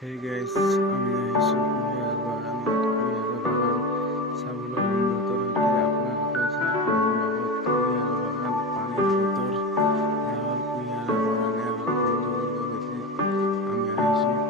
Hey guys, আমি আহিছোঁ কুঁহিয়াৰ বাগানত। কুঁহিয়াৰৰ বাগান চাবলৈ উন্নত ৰৈতে আপোনালোকে চাওক মোৰ লগত। কুঁহিয়াৰ বাগান, পানীৰ বতৰ, এয়া হ'ল কুঁহিয়াৰৰ বাগান, এয়া হ'ল বন্ধুবৰ্গৰ সৈতে আমি আহিছোঁ।